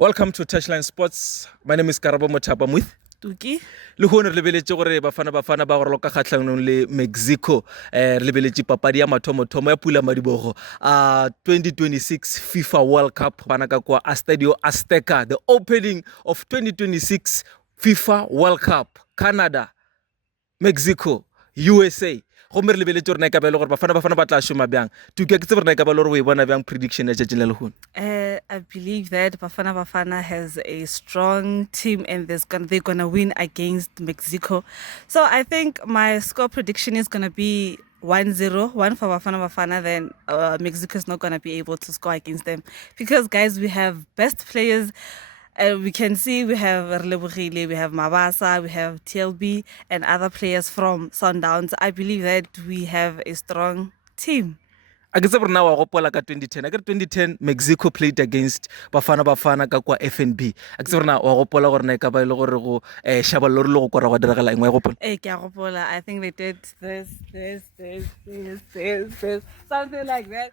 Welcome to Touchline Sports. My name is Karabo Motapa. I'm with Tuki. le go ne re lebeletse gore bafana ba go roloka kgatlhanong le Mexico re lebeletse papadi ya mathomo ya pula madibogo 2026 FIFA World Cup bana ka kwa Estadio Azteca, the opening of 2026 FIFA World Cup. Canada, Mexico, USA. Go me re lebeletse gore na ka ba le gore bafana ba tla shoma byang. Tuki ke tsebe re na ka ba le gore o e bona byang prediction ya tšatšing le legone. I believe that Bafana Bafana has a strong team and they're gonna win against Mexico. So I think my score prediction is gonna be 1-0, 1 for Bafana Bafana. Then Mexico is not gonna be able to score against them because guys, we have best players. We can see we have Relebogile, we have Mabasa, we have TLB and other players from Sundowns. I believe that we have a strong team. A ke tsebe rena wa gopola ka 2010 a ke re 2010 Mexico played against Bafana ka kwa FNB. A ke tsebe rena wa gopola gore na e ka ba ile gore go shaballo re le go kora go diragala eng wa gopola. Ke a gopola. I think they did this, something like that.